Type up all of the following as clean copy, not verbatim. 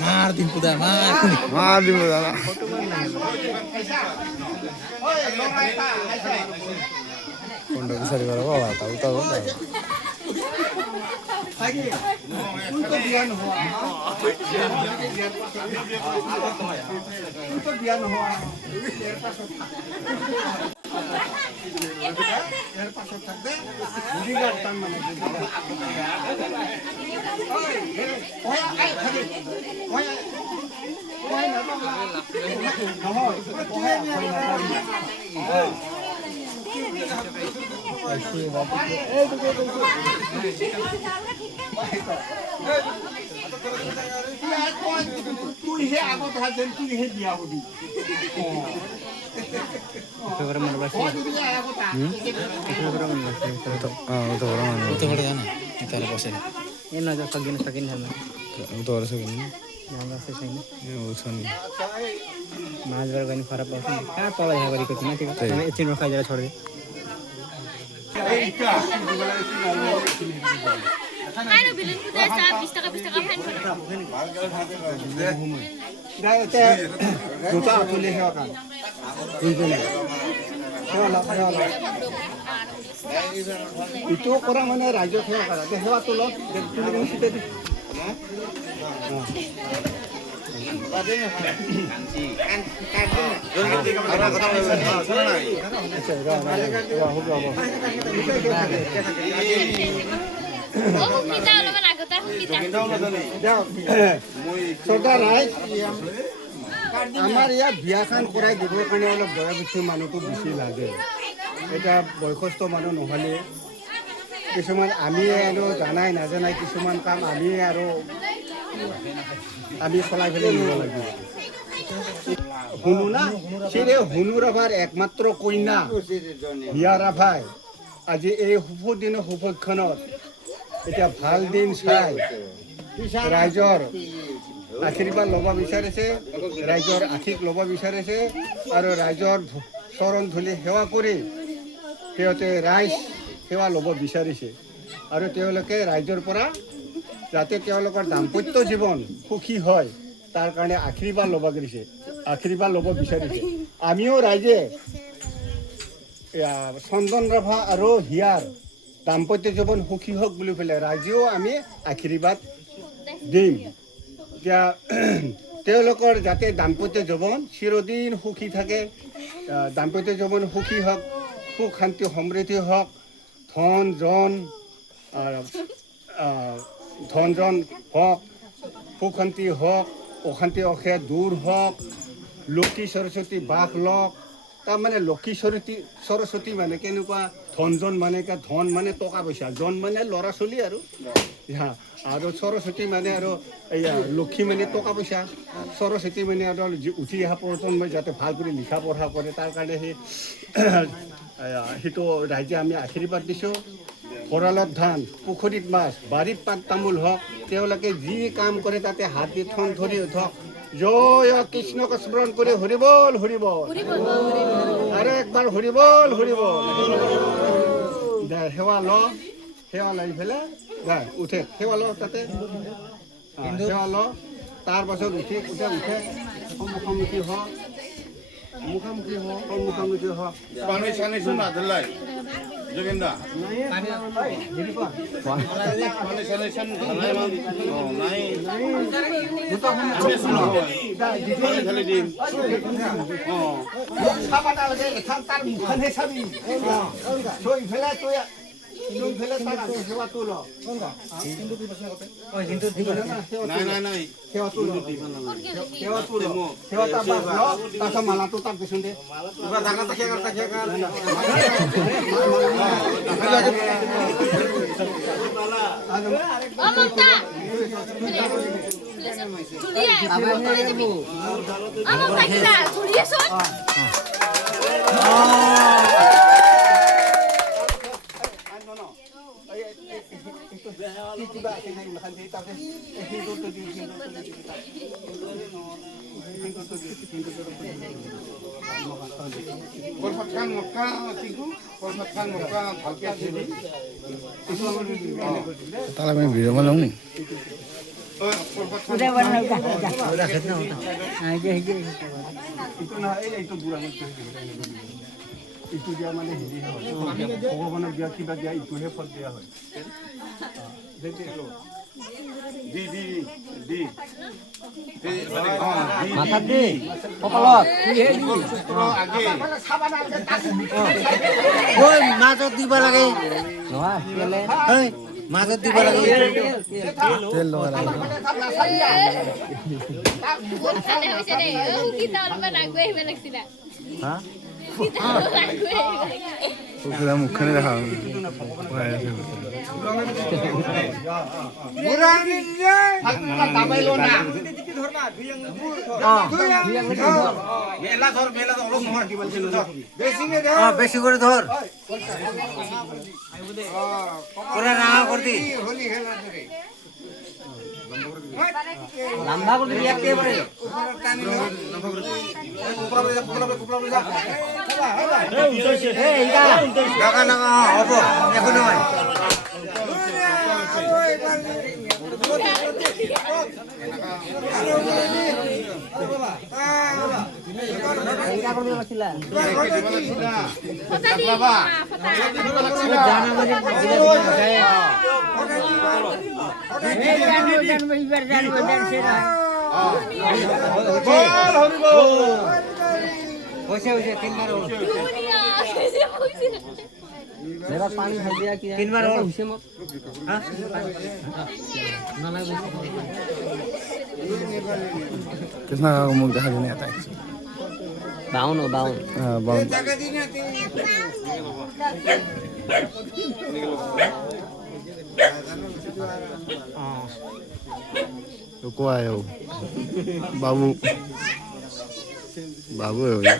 মার দিন পুদা মার দিব দাদা কোনটা বিচারি পারবো বাবা তাও তাও তুই হে আগত হাজেন তুই হে দিয়া হবি माछ बार गनी खराब पर्छ कहाँ पलाइ है गरेको थिएन त्यो एकछिनमा खाइदिएर छोड्दै Ano bilhin ko dahil sa pista ka fan ko. দুটা তুলি সেৱা কাম দুইজনে ইটো কৰা মানে ৰাইজক সেৱা কৰা সেৱা তোলত Oh, kita naman ako ta, kita. Sardar ৰাইজ আমাৰ ইয়াত বিয়াখন কৰাই দিবৰ কাৰণে অলপ বয়োজ্যেষ্ঠ মানুহটো বেছি লাগে এটা বয়সস্থ মানুহ নহ'লে কিছুমান আমি আৰু জানাই নাজানাই কিছুমান কাম আমি চলাই ফেলে নিব লাগিব শুনো না সেয়ে হুনুৰ আভাৰ একমাত্ৰ কন্যা হিয়া ৰাভাই আজি এই শুভ দিনৰ শুভক্ষণত এতিয়া ভাল দিন চাই ৰাইজৰ আশীৰ্বাদ ল'ব বিচাৰিছে ৰাইজৰ আশীষ ল'ব বিচাৰিছে আৰু ৰাইজৰ চৰণ ধূলি সেৱা কৰি সিহঁতে ৰাইজ সেৱা ল'ব বিচাৰিছে আৰু তেওঁলোকে ৰাইজৰ পৰা যাতে তেওঁলোকৰ দাম্পত্য জীৱন সুখী হয় তাৰ কাৰণে আশীৰ্বাদ ল'ব বিচাৰিছে আমিও ৰাইজে চন্দন ৰাভা আৰু হিয়াৰ দাম্পত্য জীৱন সুখী হওক বুলি পেলাই ৰাইজেও আমি আশীৰ্বাদ দিম এতিয়া তেওঁলোকৰ যাতে দাম্পত্য জীৱন চিৰদিন সুখী থাকে দাম্পত্য জীৱন সুখী হওক সুখ শান্তি সমৃদ্ধি হওক ধন জন হওক সুখ শান্তি হওক অশান্তি অসে দূৰ হওক লক্ষী সৰস্বতী বাস লওক তাৰমানে লক্ষী সৰস্বতী মানে কেনেকুৱা ধনজন মানে ধন মানে টকা পইচা জন মানে ল'ৰা ছোৱালী আৰু সৰস্বতী মানে আৰু এয়া লক্ষী মানে টকা পইচা সৰস্বতী মানে আৰু উঠি অহা প্ৰজন্মই যাতে ভাল কৰি লিখা পঢ়া কৰে তাৰ কাৰণে সেইটো ৰাইজে আমি আশীৰ্বাদ দিছোঁ ভঁৰালত ধান পুখুৰীত মাছ বাৰীত পাত তামোল হওক তেওঁলোকে যি কাম কৰে তাতে হাত দি ঠন ধৰি উঠক জয় কৃষ্ণক স্মৰণ কৰি হৰিবল আৰু একবাৰ হৰিবল সেৱা লৈ পেলাই উঠে সেৱা ল তাতে সেৱা ল তাৰপাছত উঠে মুখামুখি হওক পানী চানী চোন নাধলাই যোগেন্দ্ৰ পানী চানী চোন ঢালাই নাই ঢালি দিম তাৰ মুখনহে চাবি থৈ পেলাই তই লৈ পেলাই তাৰ সেৱাটো ল নাই সেৱাটো ল সেৱাটো তাৰপিছত মালাটো তাক দিছোন দে Omongta. Julia. Ano kita? Julia son? কলপাতখান Mecca chiku কলপাতখান Mecca ভালকে আছে তাহলে আমি ভিডিও বানাও নি Udah warna udah. Itu nah itu bulan itu. Itu dia mana hindi হয় ভগৱানৰ দিয়া কিবা দিয়া ইটোহে ফল দিয়া হয় দি মাথাত দি কপালত ওই মাজত দিব লাগে নহয় কেলে এই মাজত দিব লাগে তেল লগাই লাগে ভালে হৈছে দে কিতা অলপমান আগুৱাই আহিব লাগিছিল হা পুৰা মুখখনে দেখা বেশি করে ধর পুরা রাঙা করে দি লম্বা করে দিবি একেবারে নাগা নাগা হব এখন নয় मेरा पानी भर दिया कि 3 बार और उसे मत हां ना ना कितना मुख देखा नहीं आता है 52 हाँ बहुत तो को आए हो बाबू बाबू है ये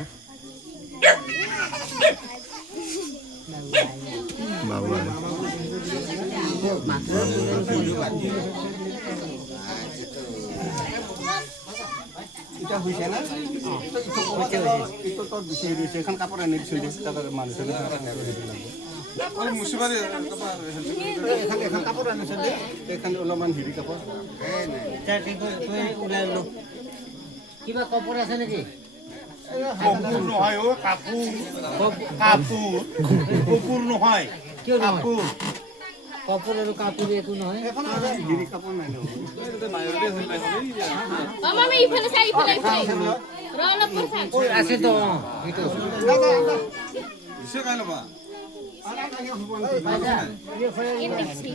बाबू है এটা হইছে না itu তো দিছে দিছে এখন কাপড় আনি দিছিল তাদের মানুষ এখন কাপড় আনিছিল এখন অলপমান হিৰি কাপড় ওলাই লো কিবা কপৰ আছে নেকি কাপোৰ নহয় অ কাপোৰ কাপোৰ কাপোৰ নহয় কিয় কাপোৰ কপৰ আৰু কাপোৰ একো নহয় এখন হিৰি কাপড় নাই ন মামা ইফালে চাই ইফালে অলপ চাই আছে তো এইটো দিছে কাই ল'বা ইন দেখছি